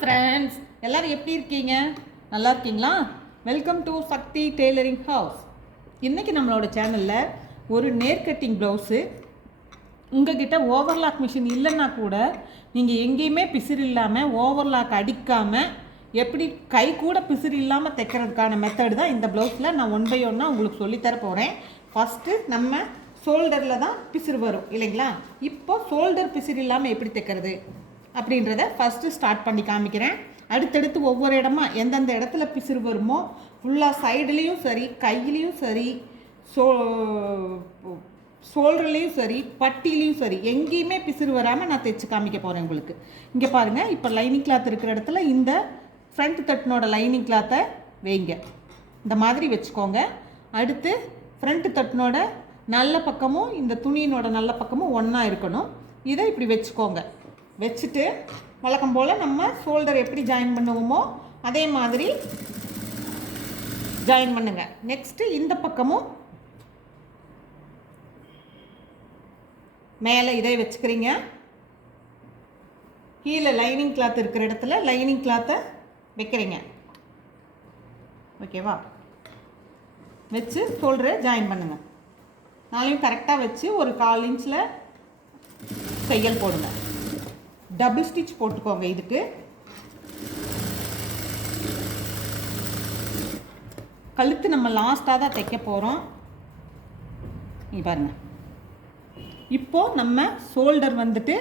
Friends, எல்லோரும் எப்படி இருக்கீங்க? நல்லா இருக்கீங்களா? Welcome to Shakti tailoring house. இன்றைக்கி நம்மளோட சேனலில் ஒரு நேர் கட்டிங் ப்ளவுஸு, உங்கள்கிட்ட ஓவர்லாக் மிஷின் இல்லைன்னா கூட நீங்கள் எங்கேயுமே பிசிறு இல்லாமல் ஓவர்லாக் அடிக்காமல் எப்படி கை கூட பிசிறு இல்லாமல் தைக்கிறதுக்கான மெத்தடு தான் இந்த ப்ளவுஸில் நான் ஒன் பை ஒன்னாக உங்களுக்கு சொல்லித்தர போகிறேன். ஃபஸ்ட்டு நம்ம ஷோல்டரில் தான் பிசிறு வரும் இல்லைங்களா? இப்போ ஷோல்டர் பிசிறு இல்லாமல் எப்படி தைக்கிறது அப்படின்றத ஃபஸ்ட்டு ஸ்டார்ட் பண்ணி காமிக்கிறேன். அடுத்தடுத்து ஒவ்வொரு இடமா எந்தெந்த இடத்துல பிசிறு வருமோ ஃபுல்லாக சைடுலேயும் சரி, கையிலையும் சரி, ஷோல்டர்லேயும் சரி, பட்டிலையும் சரி, எங்கேயுமே பிசிறு வராமல் நான் தைச்சு காமிக்க போகிறேன் உங்களுக்கு. இங்கே பாருங்கள், இப்போ லைனிங் கிளாத் இருக்கிற இடத்துல இந்த ஃப்ரண்ட் தட்டினோட லைனிங் கிளாத்தை வைங்க. இந்த மாதிரி வச்சுக்கோங்க. அடுத்து ஃப்ரண்ட் தட்டினோட நல்ல பக்கமும் இந்த துணியினோட நல்ல பக்கமும் ஒன்றா இருக்கணும். இதை இப்படி வச்சுக்கோங்க. வச்சுட்டு வழக்கம் போல் நம்ம ஷோல்டர் எப்படி ஜாயின் பண்ணுவோமோ அதே மாதிரி ஜாயின் பண்ணுங்க. நெக்ஸ்ட்டு இந்த பக்கமும் மேலே இதை வச்சுக்கிறீங்க. கீழே லைனிங் கிளாத் இருக்கிற இடத்துல லைனிங் கிளாத்தை வைக்கிறீங்க. ஓகேவா? வச்சு ஷோல்டரை ஜாயின் பண்ணுங்க. நாளையும் கரெக்டாக வச்சு ஒரு 1/4 இன்ச்சில் தையல் போடுங்க. டபுள் ஸ்டிச் போட்டுக்கோங்க. இதுக்கு கழுத்து நம்ம லாஸ்ட்டாக தான் தைக்க போகிறோம். இங்கே பாருங்கள், இப்போது நம்ம ஷோல்டர் வந்துட்டு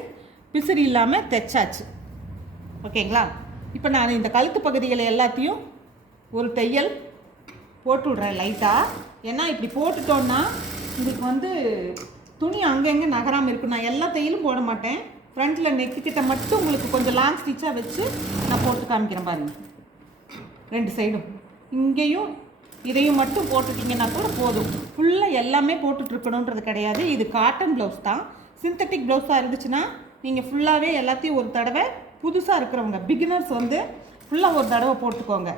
பிசிறு இல்லாமல் தைச்சாச்சு. ஓகேங்களா? இப்போ நான் இந்த கழுத்து பகுதிகளை எல்லாத்தையும் ஒரு தையல் போட்டு விட்றேன் லைட்டாக. ஏன்னா இப்படி போட்டுட்டோன்னா இதுக்கு வந்து துணி அங்கங்கே நகராமல் இருக்கும். நான் எல்லா தையலும் போட மாட்டேன். ஃப்ரண்ட்டில் நெக்குக்கிட்ட மட்டும் உங்களுக்கு கொஞ்சம் லாங் ஸ்டிச்சாக வச்சு நான் போட்டு காமிக்கிறேன் பாருங்கள். 2 சைடும் இங்கேயும் இதையும் மட்டும் போட்டுட்டிங்கன்னா கூட போதும். ஃபுல்லாக எல்லாமே போட்டுட்ருக்கணுன்றது கிடையாது. இது காட்டன் ப்ளவுஸ் தான். சிந்தட்டிக் ப்ளவுஸாக இருந்துச்சுன்னா நீங்கள் ஃபுல்லாகவே எல்லாத்தையும் ஒரு தடவை, புதுசாக இருக்கிறவங்க பிகினர்ஸ் வந்து ஃபுல்லாக ஒரு தடவை போட்டுக்கோங்க.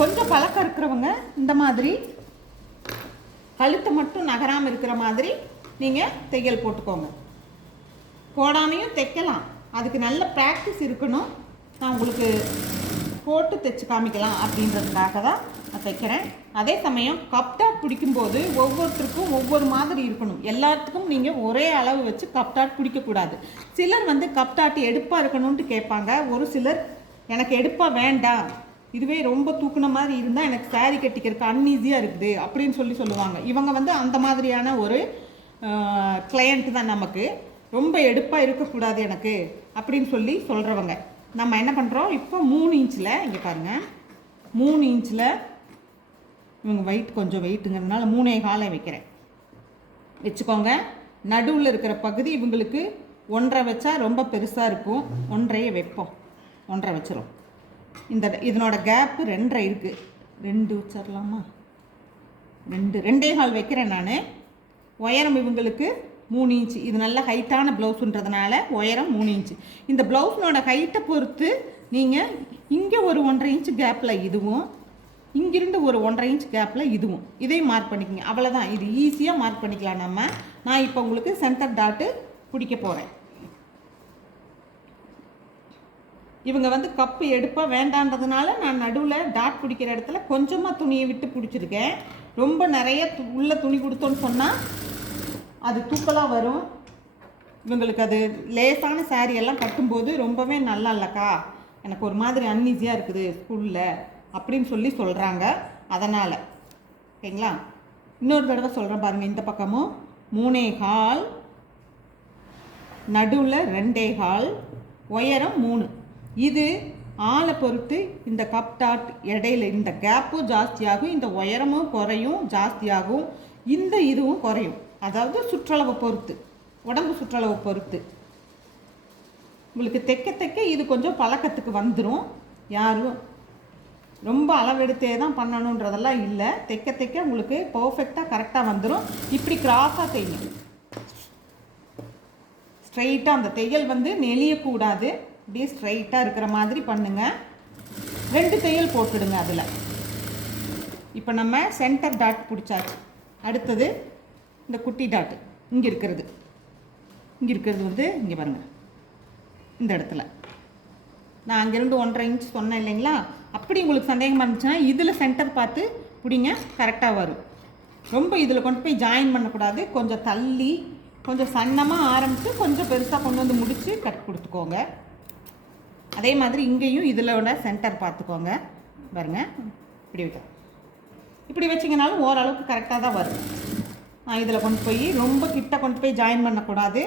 கொஞ்சம் பழக்கம் இருக்கிறவங்க இந்த மாதிரி கழுத்தை மட்டும் நகராமல் இருக்கிற மாதிரி நீங்கள் தையல் போட்டுக்கோங்க. போடாமையும் தைக்கலாம். அதுக்கு நல்ல ப்ராக்டிஸ் இருக்கணும். நான் உங்களுக்கு போட்டு தைச்சு காமிக்கலாம் அப்படின்றதுக்காக தான் நான் தைக்கிறேன். அதே சமயம் கப்டாட் பிடிக்கும்போது ஒவ்வொருத்தருக்கும் ஒவ்வொரு மாதிரி இருக்கணும். எல்லாத்துக்கும் நீங்கள் ஒரே அளவு வச்சு கப்டாட் பிடிக்கக்கூடாது. சிலர் வந்து கப்டாட் எடுப்பாக இருக்கணும்ன்ட்டு கேட்பாங்க. ஒரு சிலர் எனக்கு எடுப்பாக வேண்டாம், இதுவே ரொம்ப தூக்குன மாதிரி இருந்தால் எனக்கு சாரீ கட்டிக்கிறதுக்கு அன்ஈஸியாக இருக்குது அப்படின்னு சொல்லுவாங்க. இவங்க வந்து அந்த மாதிரியான ஒரு கிளையண்ட் தான். நமக்கு ரொம்ப எடுப்பாக இருக்கக்கூடாது எனக்கு அப்படின்னு சொல்கிறவங்க நம்ம என்ன பண்ணுறோம், இப்போ 3 இன்ச்சில் இங்கே பாருங்கள், 3 இன்ச்சில் இவங்க கொஞ்சம் வெயிட்டுங்கிறதுனால 3.25 வைக்கிறேன். வச்சுக்கோங்க. நடுவில் இருக்கிற பகுதி இவங்களுக்கு 1.5 வச்சா ரொம்ப பெருசாக இருக்கும். 1.5 வைப்போம். 1.5 வச்சிடும். இதனோட கேப்பு 2.5 இருக்குது. 2 வச்சிடலாமா? 2.25 வைக்கிறேன் நான். உயரம் இவங்களுக்கு 3 இன்ச்சு. இது நல்ல ஹைட்டான ப்ளவுஸுன்றதுனால உயரம் 3 இன்ச்சு. இந்த ப்ளவுஸ்னோட ஹைட்டை பொறுத்து நீங்கள் இங்கே ஒரு 1.5 இன்ச்சு கேப்பில் இதுவும், இங்கிருந்து ஒரு 1.5 இன்ச் கேப்பில் இதுவும், இதையும் மார்க் பண்ணிக்கோங்க. அவ்வளோதான். இது ஈஸியாக மார்க் பண்ணிக்கலாம் நம்ம. நான் இப்போ உங்களுக்கு சென்டர் டாட்டு பிடிக்க போகிறேன். இவங்க வந்து கப்பு எடுப்பாக வேண்டான்றதுனால நான் நடுவில் டாட் பிடிக்கிற இடத்துல கொஞ்சமாக துணியை விட்டு பிடிச்சிருக்கேன். ரொம்ப நிறைய உள்ள துணி கொடுத்தோன்னு சொன்னால் அது தூக்கலாக வரும். இவங்களுக்கு அது லேசான சாரீ எல்லாம் கட்டும்போது ரொம்பவே நல்லா இல்லைக்கா, எனக்கு ஒரு மாதிரி அன்ஈஸியாக இருக்குது ஸ்கூலில் அப்படின்னு சொல்கிறாங்க. அதனால் ஓகேங்களா? இன்னொரு தடவை சொல்கிறேன் பாருங்கள். இந்த பக்கமும் 3.25, நடுவில் 2.25, உயரம் 3. இது ஆளை பொறுத்து இந்த கப் டாட் இடையில இந்த கேப்பும் ஜாஸ்தியாகும், இந்த உயரமும் குறையும், ஜாஸ்தியாகும், இந்த இதுவும் குறையும். அதாவது சுற்றளவை பொறுத்து, உடம்பு சுற்றளவை பொறுத்து உங்களுக்கு தைக்க இது கொஞ்சம் பழக்கத்துக்கு வந்துடும். யாரும் ரொம்ப அளவெடுத்தே தான் பண்ணணுன்றதெல்லாம் இல்லை. தைக்க உங்களுக்கு பர்ஃபெக்டாக கரெக்டாக வந்துடும். இப்படி கிராஸாக தைங்க. ஸ்ட்ரைட்டாக அந்த தையல் வந்து நெளியக்கூடாது. இப்படியே ஸ்ட்ரைட்டாக இருக்கிற மாதிரி பண்ணுங்கள். 2 தையல் போட்டுடுங்க அதில். இப்போ நம்ம சென்டர் டாட் பிடிச்சாச்சு. அடுத்தது இந்த குட்டி டாட்டு இங்கே இருக்கிறது வந்து இங்கே பாருங்கள், இந்த இடத்துல நான் அங்கேருந்து 1.5 இன்ச் சொன்னேன் இல்லைங்களா? அப்படி உங்களுக்கு சந்தேகமாக இருந்துச்சுன்னா இதில் சென்டர் பார்த்து பிடிங்க, கரெக்டாக வரும். ரொம்ப இதில் கொண்டு போய் ஜாயின் பண்ணக்கூடாது. கொஞ்சம் தள்ளி கொஞ்சம் சன்னமாக ஆரம்பித்து கொஞ்சம் பெருசாக கொண்டு வந்து முடித்து கட் கொடுத்துக்கோங்க. அதே மாதிரி இங்கேயும் இதிலோட சென்டர் பார்த்துக்கோங்க. பாருங்க, இப்படி வைக்க, இப்படி வச்சிங்கனாலும் ஓரளவுக்கு கரெக்டாக தான் வரும். இதில் கொண்டு போய் ரொம்ப கிட்ட கொண்டு போய் ஜாயின் பண்ணக்கூடாது.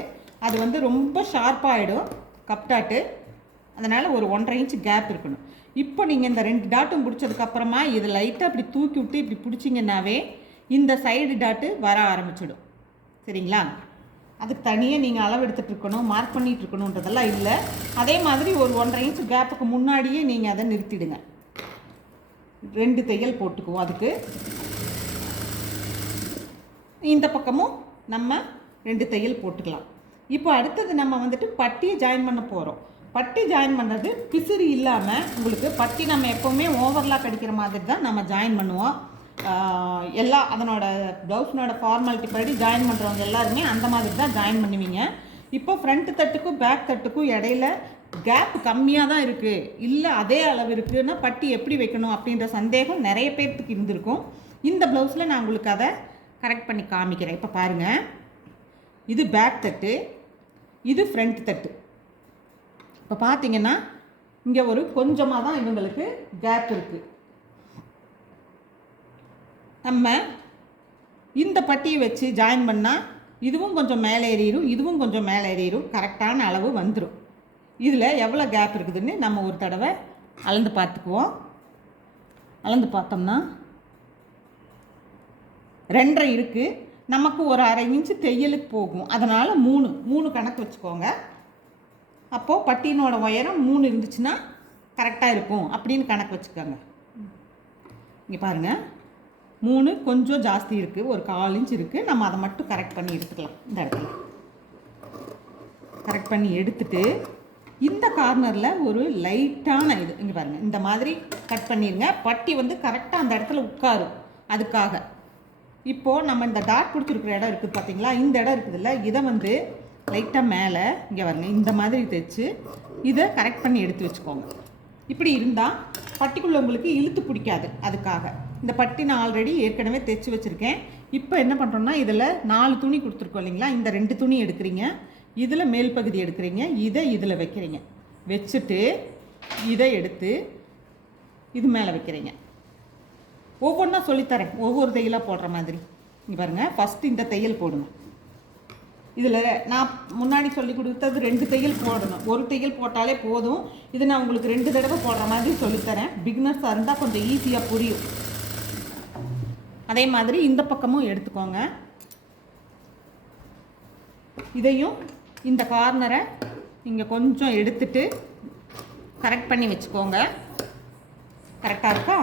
அது வந்து ரொம்ப ஷார்ப்பாகிடும் கப்டாட்டு. அதனால் ஒரு 1.5 இன்ச் கேப் இருக்கணும். இப்போ நீங்கள் இந்த 2 டாட்டும் பிடிச்சதுக்கப்புறமா இது லைட்டாக இப்படி தூக்கி விட்டு இப்படி பிடிச்சிங்கன்னாவே இந்த சைடு டாட்டு வர ஆரம்பிச்சிடும். சரிங்களா? அதுக்கு தனியாக நீங்கள் அளவு எடுத்துகிட்டு இருக்கணும், மார்க் பண்ணிகிட்டு இருக்கணுன்றதெல்லாம் இல்லை. அதே மாதிரி ஒரு 1.5 இன்ச் கேப்புக்கு முன்னாடியே நீங்கள் அதை நிறுத்திடுங்க. 2 தையல் போட்டுக்குவோம். அதுக்கு இந்த பக்கமும் நம்ம 2 தையல் போட்டுக்கலாம். இப்போ அடுத்தது நம்ம வந்துட்டு பட்டியை ஜாயின் பண்ண போகிறோம். பட்டி ஜாயின் பண்ணுறது பிசிறு இல்லாமல் உங்களுக்கு பட்டி நம்ம எப்போவுமே ஓவர்லாக் அடிக்கிற மாதிரி தான் நம்ம ஜாயின் பண்ணுவோம். எல்லா அதனோட ப்ளவுஸ்னோட ஃபார்மாலிட்டி படி ஜாயின் பண்ணுறவங்க எல்லாருமே அந்த மாதிரி தான் ஜாயின் பண்ணுவீங்க. இப்போ ஃப்ரண்ட் தட்டுக்கும் பேக் தட்டுக்கும் இடையில கேப் கம்மியாக தான் இருக்குது, இல்லை அதே அளவு இருக்குதுன்னா பட்டி எப்படி வைக்கணும் அப்படின்ற சந்தேகம் நிறைய பேர்த்துக்கு இருந்திருக்கும். இந்த ப்ளவுஸில் நான் உங்களுக்கு அதை கரெக்ட் பண்ணி காமிக்கிறேன். இப்போ பாருங்கள், இது பேக் தட்டு, இது ஃப்ரண்ட் தட்டு. இப்போ பார்த்தீங்கன்னா இங்கே ஒரு கொஞ்சமாக தான் இவங்களுக்கு கேப் இருக்குது. நம்ம இந்த பட்டியை வச்சு ஜாயின் பண்ணால் இதுவும் கொஞ்சம் மேலே ஏறிடும், இதுவும் கொஞ்சம் மேலே ஏறிடும், கரெக்டான அளவு வந்துடும். இதில் எவ்வளோ கேப் இருக்குதுன்னு நம்ம ஒரு தடவை அளந்து பார்த்துக்குவோம். அளந்து பார்த்தோம்னா 2.5 இருக்குது. நமக்கு ஒரு 1/2 இன்ச்சு தையலுக்கு போகும். அதனால் 3 கணக்கு வச்சுக்கோங்க. அப்போது பட்டியினோட உயரம் 3 இருந்துச்சுன்னா கரெக்டாக இருக்கும் அப்படின்னு கணக்கு வச்சுக்கோங்க. இங்கே பாருங்கள், 3 கொஞ்சம் ஜாஸ்தி இருக்குது, ஒரு 1/4 இன்ச் இருக்குது. நம்ம அதை மட்டும் கரெக்ட் பண்ணி எடுத்துக்கலாம். இந்த இடத்துல கரெக்ட் பண்ணி எடுத்துட்டு இந்த கார்னரில் ஒரு லைட்டான இது இங்கே பாருங்கள், இந்த மாதிரி கட் பண்ணிடுங்க. பட்டி வந்து கரெக்டாக அந்த இடத்துல உட்காரும். அதுக்காக இப்போது நம்ம இந்த டாட் பிடிச்சிருக்கிற இடம் இருக்குது பார்த்தீங்களா, இந்த இடம் இருக்குதுல்ல, இதை வந்து லைட்டாக மேலே இங்கே பாருங்கள் இந்த மாதிரி தைச்சு இதை கரெக்ட் பண்ணி எடுத்து வச்சுக்கோங்க. இப்படி இருந்தால் பட்டிக்குள்ளே உங்களுக்கு இழுத்து பிடிக்காது. அதுக்காக இந்த பட்டி நான் ஆல்ரெடி ஏற்கனவே தைச்சி வச்சுருக்கேன். இப்போ என்ன பண்ணுறோன்னா, இதில் 4 துணி கொடுத்துருக்கோம் இல்லைங்களா, இந்த 2 துணி எடுக்கிறீங்க, இதில் மேல் பகுதி எடுக்கிறீங்க, இதை இதில் வைக்கிறீங்க, வச்சுட்டு இதை எடுத்து இது மேலே வைக்கிறீங்க. ஒவ்வொன்றா சொல்லித்தரேன், ஒவ்வொரு தையலாக போடுற மாதிரி. இங்கே பாருங்கள், ஃபஸ்ட்டு இந்த தையல் போடுங்க. இதில் நான் முன்னாடி சொல்லி கொடுத்தது 2 தையல் போடணும். ஒரு தையல் போட்டாலே போதும். இது நான் உங்களுக்கு 2 தடவை போடுற மாதிரி சொல்லித்தரேன். பிகினர்ஸாக இருந்தால் கொஞ்சம் ஈஸியாக புரியும். அதே மாதிரி இந்த பக்கமும் எடுத்துக்கோங்க. இதையும் இந்த கார்னரை இங்கே கொஞ்சம் எடுத்துட்டு கரெக்ட் பண்ணி வச்சுக்கோங்க. கரெக்டாக இருக்கா?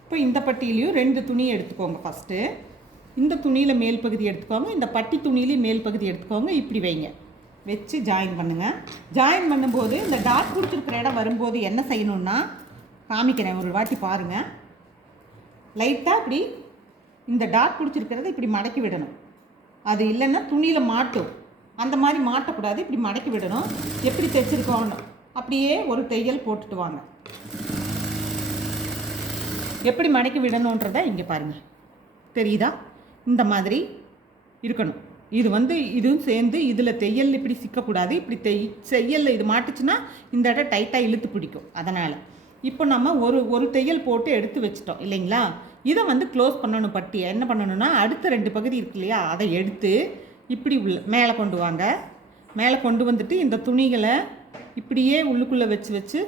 இப்போ இந்த பட்டியிலையும் 2 துணி எடுத்துக்கோங்க. ஃபஸ்ட்டு இந்த துணியில் மேல் பகுதி எடுத்துக்கோங்க, இந்த பட்டி துணியிலையும் மேல் பகுதி எடுத்துக்கோங்க. இப்படி வைங்க, வச்சு ஜாயின் பண்ணுங்கள். ஜாயின் பண்ணும்போது இந்த டாட் பிடிச்சிருக்கிற இடம் வரும்போது என்ன செய்யணுன்னா, காமிக்கிறேன், ஒரு வாட்டி பாருங்கள். லைட்டாக இப்படி இந்த டாட் பிடிச்சிருக்கிறத இப்படி மடக்கி விடணும். அது இல்லைன்னா துணியில் மாட்டும். அந்த மாதிரி மாட்டக்கூடாது, இப்படி மடக்கி விடணும். எப்படி தைச்சிருக்கோன்னு அப்படியே ஒரு தையல் போட்டுட்டு வாங்க. எப்படி மடக்கி விடணுன்றதை இங்கே பாருங்கள், தெரியுதா? இந்த மாதிரி இருக்கணும். இது வந்து இதுவும் சேர்ந்து இதில் தையல் இப்படி சிக்கக்கூடாது. இப்படி தையலில் இது மாட்டுச்சுன்னா இந்த இடம் டைட்டாக இழுத்து பிடிக்கும். அதனால் இப்போ நம்ம ஒரு தையல் போட்டு எடுத்து வச்சிட்டோம் இல்லைங்களா? இதை வந்து க்ளோஸ் பண்ணணும். பட்டியை என்ன பண்ணணும்னா, அடுத்த 2 பகுதி இருக்கு இல்லையா, அதை எடுத்து இப்படி மேலே கொண்டு வாங்க. மேலே கொண்டு வந்துட்டு இந்த துணிகளை இப்படியே உள்ளுக்குள்ளே வச்சு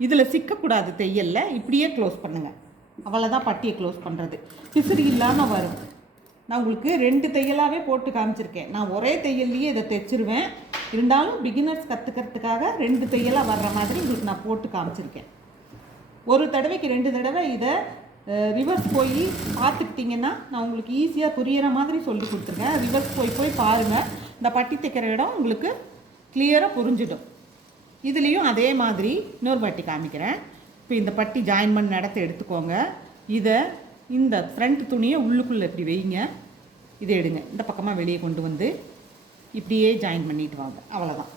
இதில் சிக்கக்கூடாது தையலில், இப்படியே க்ளோஸ் பண்ணுங்கள். அவ்வளோதான் பட்டியை க்ளோஸ் பண்ணுறது. பிசிறு இல்லாமல் வரும். நான் உங்களுக்கு 2 தையலாகவே போட்டு காமிச்சிருக்கேன். நான் ஒரே தையல்லையே இதை தைச்சிருவேன். இருந்தாலும் பிகினர்ஸ் கற்றுக்கிறதுக்காக 2 தையலாக வர்ற மாதிரி உங்களுக்கு நான் போட்டு காமிச்சிருக்கேன். ஒரு தடவைக்கு 2 தடவை இதை ரிவர்ஸ் போய் பார்த்துக்கிட்டிங்கன்னா நான் உங்களுக்கு ஈஸியாக புரியிற மாதிரி சொல்லி கொடுத்துருக்கேன். ரிவர்ஸ் போய் பாருங்கள், இந்த பட்டி தைக்கிற இடம் உங்களுக்கு கிளியராக புரிஞ்சிடும். இதுலேயும் அதே மாதிரி இன்னொரு பட்டி காமிக்கிறேன். இப்போ இந்த பட்டி ஜாயின் பண்ண இடத்த எடுத்துக்கோங்க. இதை இந்த ஃப்ரண்ட் துணியை உள்ளுக்குள்ளே இப்படி வைங்க. இதை எடுங்க, இந்த பக்கமாக வெளியே கொண்டு வந்து இப்படியே ஜாயின் பண்ணிட்டு வாங்க. அவ்வளோதான்.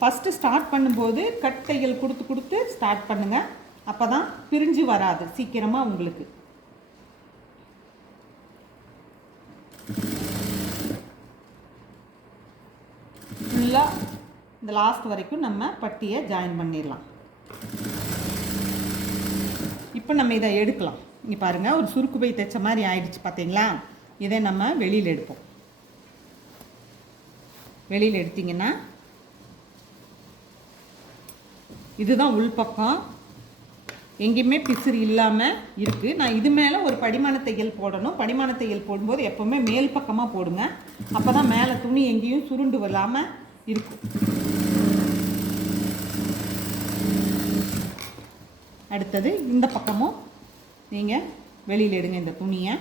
ஃபஸ்ட்டு ஸ்டார்ட் பண்ணும்போது கட் தையல் கொடுத்து கொடுத்து ஸ்டார்ட் பண்ணுங்கள். அப்போ தான் பிரிஞ்சு வராது சீக்கிரமாக உங்களுக்கு. ஃபுல்லாக இந்த லாஸ்ட் வரைக்கும் நம்ம பட்டியை ஜாயின் பண்ணிடலாம். இப்போ நம்ம இதை எடுக்கலாம். இங்கே பாருங்கள், ஒரு சுருக்கு பை தைச்ச மாதிரி ஆயிடுச்சு பார்த்தீங்களா? இதை நம்ம வெளியில் எடுப்போம். வெளியில் எடுத்திங்கன்னா இதுதான் உள்பக்கம், எங்கேயுமே பிசிறு இல்லாமல் இருக்குது. நான் இது மேலே ஒரு படிமான தையல் போடணும். படிமான தையல் போடும்போது எப்போவுமே மேல் பக்கமாக போடுங்க. அப்போ தான் மேலே துணி எங்கேயும் சுருண்டு வராமல் இருக்கும். அடுத்தது இந்த பக்கமும் நீங்கள் வெளியில் எடுங்க. இந்த துணியை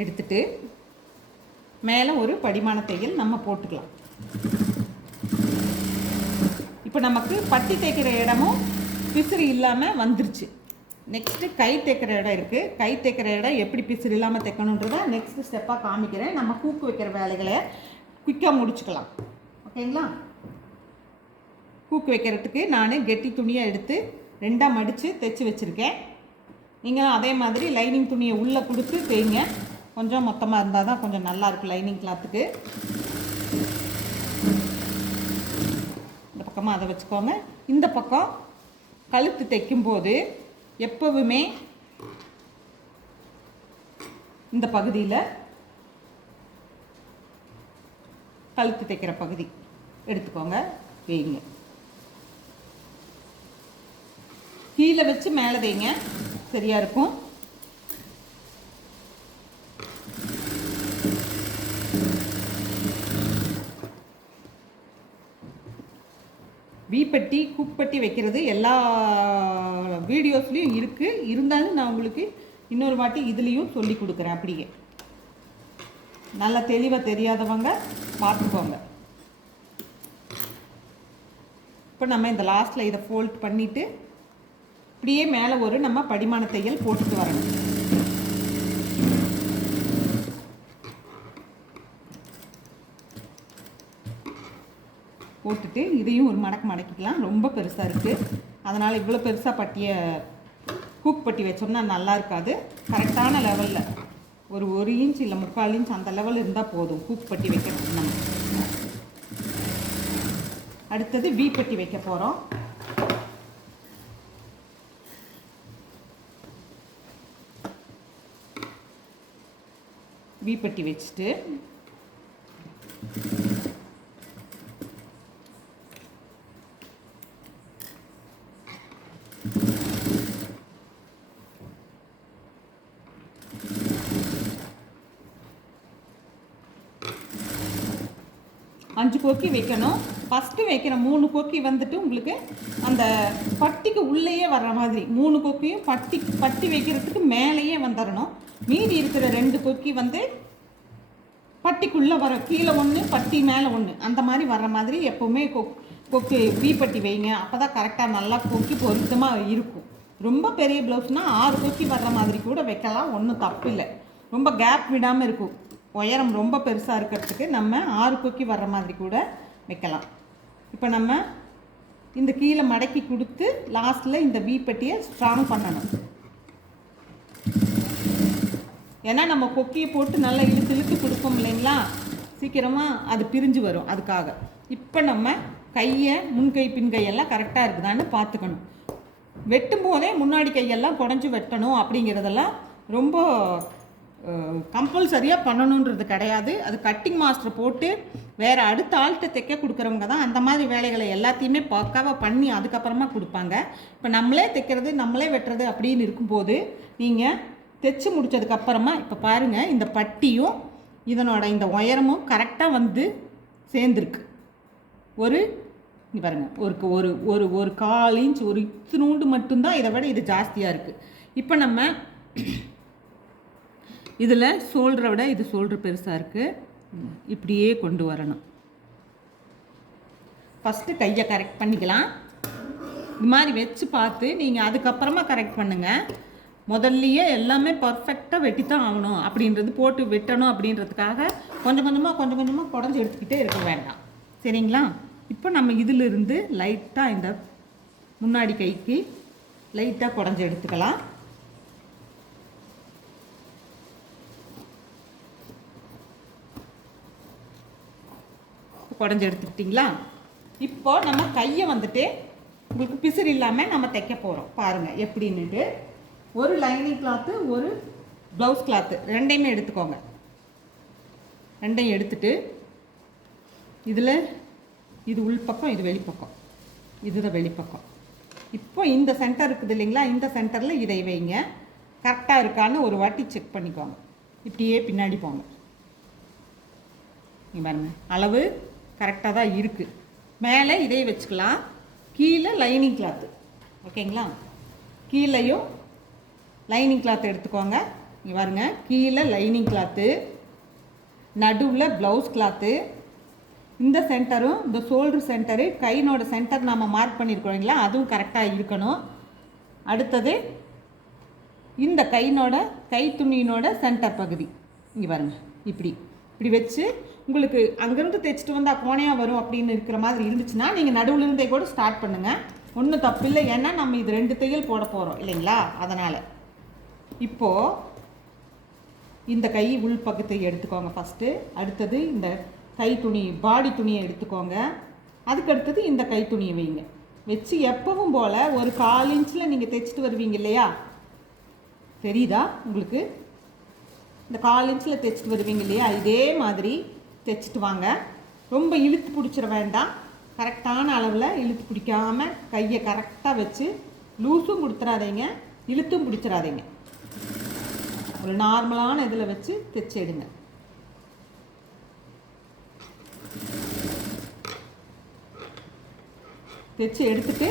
எடுத்துட்டு மேலே ஒரு படிமான தையல் நம்ம போட்டுக்கலாம். இப்போ நமக்கு பட்டி தைக்கிற இடமும் பிசிறு இல்லாமல் வந்துருச்சு. நெக்ஸ்ட்டு கை தைக்கிற இடம் இருக்குது. கை தைக்கிற இடம் எப்படி பிசிறு இல்லாமல் தைக்கணுன்றதை நெக்ஸ்ட்டு ஸ்டெப்பாக காமிக்கிறேன். நம்ம ஹூக்கு வைக்கிற வேலைகளை குயிக்காக முடிச்சுக்கலாம். ஓகேங்களா? ஹூக்கு வைக்கிறதுக்கு நான் கெட்டி துணியை எடுத்து 2ஆக மடித்து தைச்சி வச்சுருக்கேன். நீங்களும் அதே மாதிரி லைனிங் துணியை உள்ளே கொடுத்து தேய்ங்க. கொஞ்சம் மொத்தமாக இருந்தால் தான் கொஞ்சம் நல்லாயிருக்கும் லைனிங் கிளாத்துக்கு. இந்த பக்கமாக அதை வச்சுக்கோங்க. இந்த பக்கம் கழுத்து தைக்கும்போது எப்போவுமே இந்த பகுதியில் கழுத்து தைக்கிற பகுதி எடுத்துக்கோங்க, வைங்க. கீழே வச்சு மேலே வைங்க, சரியாக இருக்கும். வீப்பட்டி குப்பட்டி வைக்கிறது எல்லா வீடியோஸ்லேயும் இருக்குது. இருந்தாலும் நான் உங்களுக்கு இன்னொரு வாட்டி இதுலேயும் சொல்லி கொடுக்குறேன். அப்படியே நல்லா தெளிவாக தெரியாதவங்க பார்த்துக்கோங்க. இப்போ நம்ம இந்த லாஸ்ட்டில் இதை ஃபோல்ட் பண்ணிவிட்டு இப்படியே மேலே ஒரு நம்ம படிமான தையல் போட்டுட்டு வரணும். போட்டுட்டு இதையும் ஒரு மடக்கு மடக்கிக்கலாம். ரொம்ப பெருசாக இருக்குது, அதனால் இவ்வளோ பெருசாக பட்டியை ஹூக் பட்டி வச்சோம்னா நல்லா இருக்காது. கரெக்டான லெவலில் ஒரு 1 இன்ச் இல்லை 3/4 இன்ச் அந்த லெவல் இருந்தால் போதும் ஹூக் பட்டி வைக்கிறதுக்கு. நம்ம அடுத்தது வி பட்டி வைக்க போகிறோம். வி பட்டி வச்சுட்டு அஞ்சு கொக்கி வைக்கணும். ஃபஸ்ட்டு வைக்கிற 3 கொக்கி வந்துட்டு உங்களுக்கு அந்த பட்டிக்கு உள்ளேயே வர்ற மாதிரி 3 கொக்கியும் பட்டி வைக்கிறதுக்கு மேலேயே வந்துடணும். மீதி இருக்கிற 2 கொக்கி வந்து பட்டிக்குள்ளே வர, கீழே 1 பட்டி மேலே 1 அந்த மாதிரி வர்ற மாதிரி எப்போவுமே கொக்கு வீப்பட்டி வைங்க. அப்போ தான் கரெக்டாக நல்லா கொக்கி பொருத்தமாக இருக்கும். ரொம்ப பெரிய ப்ளவுஸ்னால் 6 கொக்கி வர்ற மாதிரி கூட வைக்கலாம், ஒன்றும் தப்பு இல்லை. ரொம்ப கேப் விடாமல் இருக்கும். உயரம் ரொம்ப பெருசாக இருக்கிறதுக்கு நம்ம 6 கொக்கி வர்ற மாதிரி கூட வைக்கலாம். இப்போ நம்ம இந்த கீழே மடக்கி கொடுத்து லாஸ்ட்டில் இந்த வீப்பட்டியை ஸ்ட்ராங் பண்ணணும். ஏன்னா நம்ம கொக்கியை போட்டு நல்லா இழுத்து கொடுப்போம் இல்லைங்களா, சீக்கிரமாக அது பிரிஞ்சு வரும். அதுக்காக இப்போ நம்ம கையை முன்கை பின்கையெல்லாம் கரெக்டாக இருக்குதான்னு பார்த்துக்கணும். வெட்டும் போதே முன்னாடி கையெல்லாம் குடஞ்சி வெட்டணும் அப்படிங்கிறதெல்லாம் ரொம்ப கம்பல்சரியாக பண்ணணுன்றது கிடையாது. அது கட்டிங் மாஸ்டர் போட்டு வேறு அடுத்த ஆள்கிட்ட தைக்க கொடுக்குறவங்க தான் அந்த மாதிரி வேலைகளை எல்லாத்தையுமே பக்காவாக பண்ணி அதுக்கப்புறமா கொடுப்பாங்க. இப்போ நம்மளே தைக்கிறது நம்மளே வெட்டுறது அப்படின்னு இருக்கும்போது நீங்கள் தைச்சி முடித்ததுக்கப்புறமா இப்போ பாருங்கள், இந்த பட்டியும் இதனோட இந்த உயரமும் கரெக்டாக வந்து சேர்ந்துருக்கு. இங்கே பாருங்கள், ஒரு ஒரு ஒரு 1/4 இன்ச், ஒரு இத்தினூண்டு மட்டும்தான், இதை விட இது ஜாஸ்தியாக இருக்குது. இப்போ நம்ம இதில் ஷோல்டரை விட இது ஷோல்டர் பெருசாக இருக்குது, இப்படியே கொண்டு வரணும். ஃபஸ்ட்டு கையை கரெக்ட் பண்ணிக்கலாம். இது மாதிரி வச்சு பார்த்து நீங்கள் அதுக்கப்புறமா கரெக்ட் பண்ணுங்கள். முதல்லையே எல்லாமே பர்ஃபெக்டாக வெட்டித்தான் ஆகணும் அப்படின்றது போட்டு வெட்டணும் அப்படின்றதுக்காக கொஞ்சம் கொஞ்சமாக குடஞ்சி எடுத்துக்கிட்டே இருக்க வேண்டாம். சரிங்களா? இப்போ நம்ம இதிலிருந்து லைட்டாக இந்த முன்னாடி கைக்கு லைட்டாக குடஞ்சி எடுத்துக்கலாம். குடஞ்சி எடுத்துக்கிட்டிங்களா? இப்போ நம்ம கையை வந்துட்டு உங்களுக்கு பிசிறு இல்லாமல் நம்ம தைக்க போகிறோம். பாருங்கள் எப்படின்னுட்டு. ஒரு லைனிங் கிளாத்து, ஒரு ப்ளவுஸ் கிளாத்து ரெண்டையுமே எடுத்துக்கோங்க. ரெண்டையும் எடுத்துட்டு இதில் இது உள்பக்கம், இது வெளிப்பக்கம், இதுதான் வெளிப்பக்கம். இப்போ இந்த சென்டர் இருக்குது இல்லைங்களா, இந்த சென்டரில் இதை வைங்க. கரெக்டாக இருக்கான்னு ஒரு வாட்டி செக் பண்ணிக்கோங்க. இப்படியே பின்னாடி போங்க. பாருங்க அளவு கரெக்டாக தான் இருக்குது. மேலே இதே வச்சுக்கலாம். கீழே லைனிங் கிளாத்து. ஓகேங்களா? கீழேயும் லைனிங் கிளாத் எடுத்துக்கோங்க. இங்கே பாருங்க, கீழே லைனிங் கிளாத்து, நடுவில் ப்ளவுஸ் கிளாத்து, இந்த சென்டரும் இந்த ஷோல்டர் சென்டரு கையினோட சென்டர் நம்ம மார்க் பண்ணியிருக்கோம் இல்லைங்களா, அதுவும் கரெக்டாக இருக்கணும். அடுத்தது இந்த கை துணியினோட சென்டர் பகுதி இங்கே பாருங்கள். இப்படி வச்சு உங்களுக்கு அங்கேருந்து தைச்சிட்டு வந்தால் கோணையாக வரும் அப்படின்னு இருக்கிற மாதிரி இருந்துச்சுன்னா நீங்கள் நடுவில் இருந்தே கூட ஸ்டார்ட் பண்ணுங்கள். ஒன்றும் தப்பு இல்லை. ஏன்னா நம்ம இது 2 தையல் போட போகிறோம் இல்லைங்களா, அதனால். இப்போது இந்த கை உள் பக்கத்தை எடுத்துக்கோங்க ஃபஸ்ட்டு. அடுத்தது இந்த கை துணி பாடி துணியை எடுத்துக்கோங்க. அதுக்கடுத்தது இந்த கை துணியை வைங்க. வச்சு எப்பவும் போல் ஒரு 1/4 இன்ச்சில் நீங்கள் தைச்சிட்டு வருவீங்க இல்லையா, தெரியுதா உங்களுக்கு? இந்த 1/4 இன்ச்சில் தைச்சிட்டு வருவீங்க இல்லையா, இதே மாதிரி தைச்சிட்டு வாங்க. ரொம்ப இழுத்து பிடிச்சிட வேண்டாம். கரெக்டான அளவில் இழுத்து பிடிக்காமல் கையை கரெக்டாக வச்சு லூஸும் கொடுத்துடாதீங்க, இழுத்தும் பிடிச்சிடாதீங்க. ஒரு நார்மலான இதில் வச்சு தைச்சி எடுங்க. தைச்சி எடுத்துட்டு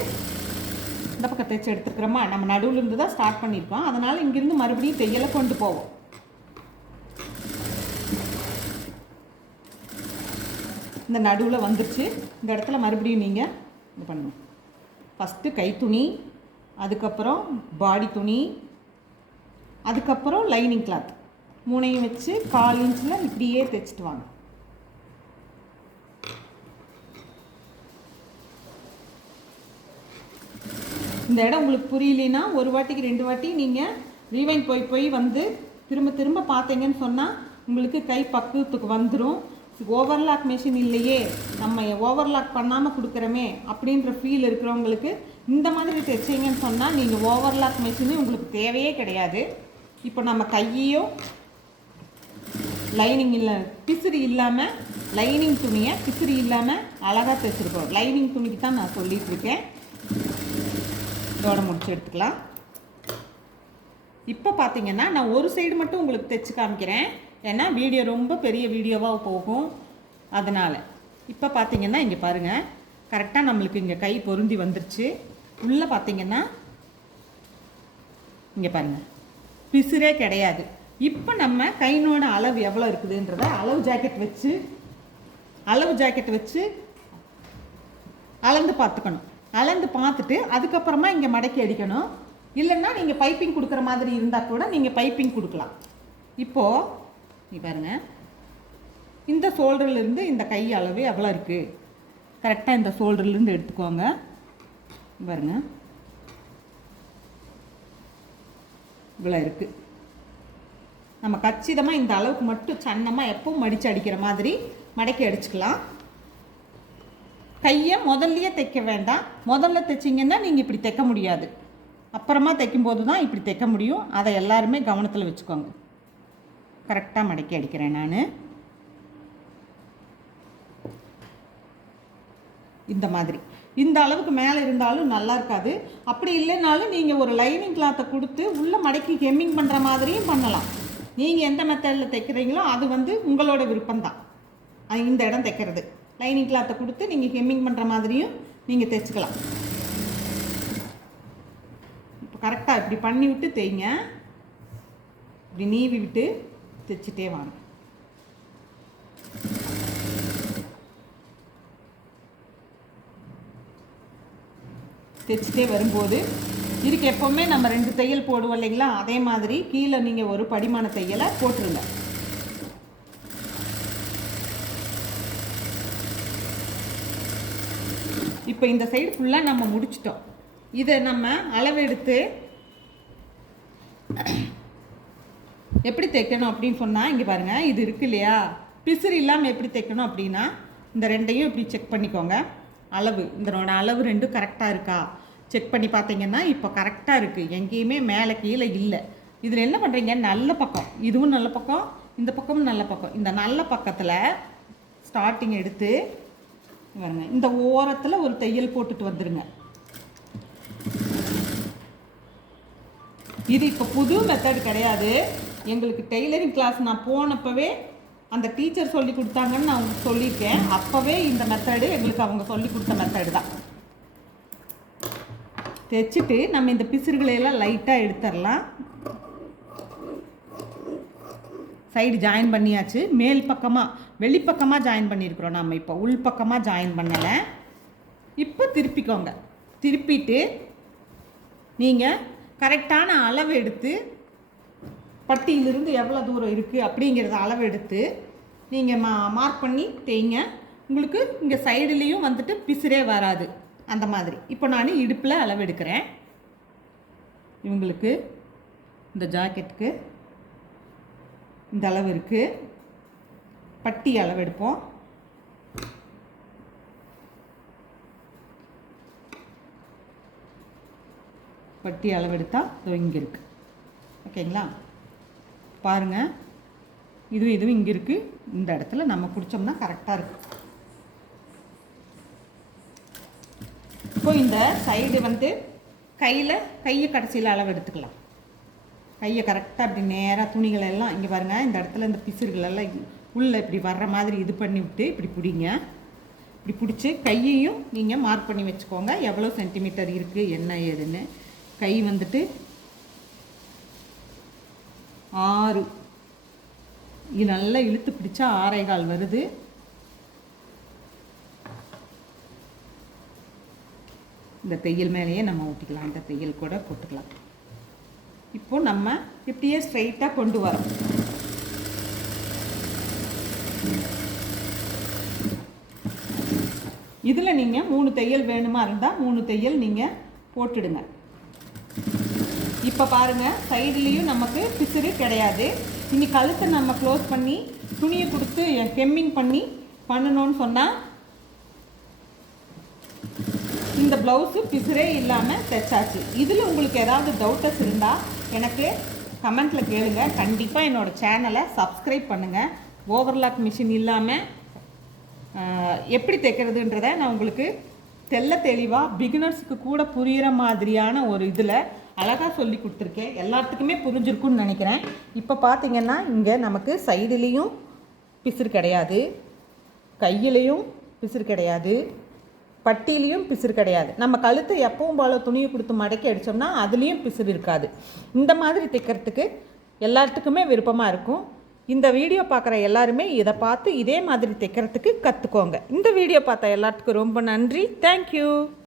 இந்த பக்கம் தைச்சி எடுத்துக்கிறோமா, நம்ம நடுவில் இருந்து தான் ஸ்டார்ட் பண்ணியிருக்கோம். அதனால் இங்கேருந்து மறுபடியும் தையலை கொண்டு போவோம். இந்த நடுவில் வந்துருச்சு. இந்த இடத்துல மறுபடியும் நீங்கள் இது பண்ணணும். ஃபஸ்ட்டு கை துணி, அதுக்கப்புறம் பாடி துணி, அதுக்கப்புறம் லைனிங் கிளாத், 3ஐயும் வச்சு 1/4 இன்ச்சில் இப்படியே தைச்சிட்டு வாங்க. இந்த இடம் உங்களுக்கு புரியலைன்னா ஒரு வாட்டிக்கு 2 வாட்டி நீங்கள் ரீவைண்ட் போய் வந்து திரும்ப பார்த்தீங்கன்னு சொன்னால் உங்களுக்கு கை பக்குவத்துக்கு வந்துடும். ஓவர்லாக் மெஷின் இல்லையே, நம்ம ஓவர்லாக் பண்ணாமல் கொடுக்குறோமே அப்படின்ற ஃபீல் இருக்கிறவங்களுக்கு இந்த மாதிரி தைச்சிங்கன்னு சொன்னால் நீங்கள் ஓவர்லாக் மெஷினு உங்களுக்கு தேவையே கிடையாது. இப்போ நம்ம கையையும் லைனிங் இல்லை பிசிறு இல்லாமல் லைனிங் துணியை பிசிறு இல்லாமல் அழகாக தைச்சிருக்கோம். லைனிங் துணிக்கு தான் நான் சொல்லிகிட்ருக்கேன். இதோட முடிச்சு எடுத்துக்கலாம். இப்போ பார்த்தீங்கன்னா நான் ஒரு சைடு மட்டும் உங்களுக்கு தைச்சி காமிக்கிறேன். ஏன்னா வீடியோ ரொம்ப பெரிய வீடியோவாக போகும், அதனால். இப்போ பார்த்தீங்கன்னா இங்கே பாருங்கள், கரெக்டாக நம்மளுக்கு இங்கே கை பொருந்தி வந்துருச்சு. உள்ளே பார்த்தீங்கன்னா இங்கே பாருங்கள், பிசுரே கிடையாது. இப்போ நம்ம கையினோட அளவு எவ்வளோ இருக்குதுன்றத அளவு ஜாக்கெட் வச்சு அளந்து பார்த்துக்கணும். அளந்து பார்த்துட்டு அதுக்கப்புறமா இங்கே மடக்கி அடிக்கணும். இல்லைன்னா நீங்கள் பைப்பிங் கொடுக்குற மாதிரி இருந்தால் கூட நீங்கள் பைப்பிங் கொடுக்கலாம். இப்போது நீ பாருங்கள், இந்த ஷோல்டர்லேருந்து இந்த கை அளவு எவ்வளோ இருக்குது, கரெக்டாக இந்த ஷோல்டர்லேருந்து எடுத்துக்கோங்க. பாருங்க இவ்வளோ இருக்குது. நம்ம கச்சிதமாக இந்த அளவுக்கு மட்டும் சன்னமாக எப்பவும் மடித்து அடிக்கிற மாதிரி மடக்கி அடிச்சுக்கலாம். கையை முதல்லையே தைக்க வேண்டாம். முதல்ல தைச்சிங்கன்னா நீங்கள் இப்படி தைக்க முடியாது. அப்புறமா தைக்கும்போது தான் இப்படி தைக்க முடியும். அதை எல்லாருமே கவனத்தில் வச்சுக்கோங்க. கரெக்டாக மடக்கி அடிக்கிறேன் நான். இந்த மாதிரி இந்த அளவுக்கு மேலே இருந்தாலும் நல்லா இருக்காது. அப்படி இல்லைனாலும் நீங்கள் ஒரு லைனிங் கிளாத்தை கொடுத்து உள்ளே மடக்கி ஹெம்மிங் பண்ணுற மாதிரியும் பண்ணலாம். நீங்கள் எந்த மெத்தடில் தைக்கிறீங்களோ அது வந்து உங்களோட விருப்பம்தான். இந்த இடம் தைக்கிறது லைனிங் கிளாத்தை கொடுத்து நீங்கள் ஹெம்மிங் பண்ணுற மாதிரியும் நீங்கள் தைச்சிக்கலாம். இப்போ கரெக்டாக இப்படி பண்ணி விட்டு தைங்க. இப்படி நீவி விட்டு தைச்சிட்டே வாங்க. தைச்சிட்டே வரும்போது இதுக்கு எப்போவுமே நம்ம 2 தையல் போடுவோம் இல்லைங்களா, அதே மாதிரி கீழே நீங்கள் ஒரு படிமான தையலை போட்டுருங்க. இப்போ இந்த சைடு ஃபுல்லாக நம்ம முடிச்சிட்டோம். இதை நம்ம அளவெடுத்து எப்படி தைக்கணும் அப்படின்னு சொன்னால், இங்கே பாருங்கள், இது இருக்கு இல்லையா, பிசுறு இல்லாமல் எப்படி தைக்கணும் அப்படின்னா, இந்த 2ஐயும் இப்படி செக் பண்ணிக்கோங்க. அளவு, இதனோட அளவு 2 கரெக்டாக இருக்கா செக் பண்ணி பார்த்தீங்கன்னா இப்போ கரெக்டாக இருக்குது, எங்கேயுமே மேலே கீழே இல்லை. இதில் என்ன பண்ணுறீங்க, நல்ல பக்கம், இதுவும் நல்ல பக்கம், இந்த பக்கமும் நல்ல பக்கம், இந்த நல்ல பக்கத்தில் ஸ்டார்டிங் எடுத்து பாருங்க, இந்த ஓரத்தில் ஒரு தையல் போட்டுட்டு வந்துடுங்க. இது இப்போ புது மெத்தட் கிடையாது, எங்களுக்கு டெய்லரிங் கிளாஸ் நான் போனப்பவே அந்த டீச்சர் சொல்லி கொடுத்தாங்கன்னு நான் உங்களுக்கு சொல்லியிருக்கேன். அப்போவே இந்த மெத்தடு எங்களுக்கு அவங்க சொல்லி கொடுத்த மெத்தடு தான். தைச்சிட்டு நம்ம இந்த பிசுறுகளையெல்லாம் லைட்டாக எடுத்துடலாம். சைடு ஜாயின் பண்ணியாச்சு. மேல் பக்கமாக வெளிப்பக்கமாக ஜாயின் பண்ணியிருக்கிறோம் நம்ம, இப்போ உள் பக்கமாக ஜாயின் பண்ணலை. இப்போ திருப்பிக்கோங்க. திருப்பிட்டு நீங்கள் கரெக்டான அளவு எடுத்து, பட்டியிலிருந்து எவ்வளோ தூரம் இருக்குது அப்படிங்கிறத அளவு எடுத்து நீங்கள் மார்க் பண்ணி தேய்ங்க. உங்களுக்கு இங்கே சைடுலேயும் வந்துட்டு பிசுறே வராது அந்த மாதிரி. இப்போ நான் இடுப்பில் அளவு எடுக்கிறேன். இவங்களுக்கு இந்த ஜாக்கெட்டுக்கு இந்த அளவு இருக்குது. பட்டி அளவு எடுப்போம். பட்டி அளவு எடுத்தால் இதோ இங்கே இருக்குது. ஓகேங்களா, பாருங்கள், இதுவும் இங்கே இருக்குது. இந்த இடத்துல நம்ம பிடிச்சோம்னா கரெக்டாக இருக்குது. இப்போ இந்த சைடு வந்து கையை கடைசியில் அளவு எடுத்துக்கலாம். கையை கரெக்டாக இப்படி நேராக துணிகள் எல்லாம் இங்கே பாருங்கள், இந்த இடத்துல இந்த பிசுறுகளெல்லாம் உள்ளே இப்படி வர்ற மாதிரி இது பண்ணி விட்டு இப்படி பிடிங்க. இப்படி பிடிச்சி கையையும் நீங்கள் மார்க் பண்ணி வச்சுக்கோங்க, எவ்வளோ சென்டிமீட்டர் இருக்குது என்ன ஏதுன்னு. கை வந்துட்டு 6, இது நல்லா இழுத்து பிடிச்சா 6.25 வருது. இந்த தையல் மேலேயே நம்ம ஊட்டிக்கலாம், இந்த தையல் கூட போட்டுக்கலாம். இப்போ நம்ம இப்படியே ஸ்ட்ரைட்டாக கொண்டு வரோம். இதில் நீங்கள் 3 தையல் வேணுமா இருந்தால் 3 தையல் நீங்கள் போட்டுடுங்க. இப்போ பாருங்கள், சைடுலேயும் நமக்கு பிசுறு கிடையாது. இனி கழுத்தை நம்ம க்ளோஸ் பண்ணி துணியை கொடுத்து ஹெம்மிங் பண்ணணும்னு சொன்னால் இந்த ப்ளவுஸு பிசுறே இல்லாமல் தைச்சாச்சு. இதில் உங்களுக்கு ஏதாவது டவுட்டஸ் இருந்தால் எனக்கு கமெண்ட்டில் கேளுங்க. கண்டிப்பாக என்னோடய சேனலை சப்ஸ்கிரைப் பண்ணுங்கள். ஓவர்லாக் மிஷின் இல்லாமல் எப்படி தைக்கிறதுன்றதை நான் உங்களுக்கு தெளிவாக பிகினர்ஸுக்கு கூட புரிகிற மாதிரியான ஒரு இதில் அழகாக சொல்லி கொடுத்துருக்கேன். எல்லாத்துக்குமே புரிஞ்சிருக்குன்னு நினைக்கிறேன். இப்போ பார்த்திங்கன்னா இங்கே நமக்கு சைடுலேயும் பிசுறு கிடையாது, கையிலையும் பிசுறு கிடையாது, பட்டியிலையும் பிசுறு கிடையாது. நம்ம கழுத்தை எப்பவும் போல துணியை கொடுத்து மடக்கி அடித்தோம்னா அதுலேயும் பிசுறு இருக்காது. இந்த மாதிரி தைக்கிறதுக்கு எல்லாத்துக்குமே விருப்பமாக இருக்கும். இந்த வீடியோ பார்க்குற எல்லாருமே இதை பார்த்து இதே மாதிரி தைக்கிறதுக்கு கற்றுக்கோங்க. இந்த வீடியோ பார்த்த எல்லாத்துக்கும் ரொம்ப நன்றி. தேங்க்யூ.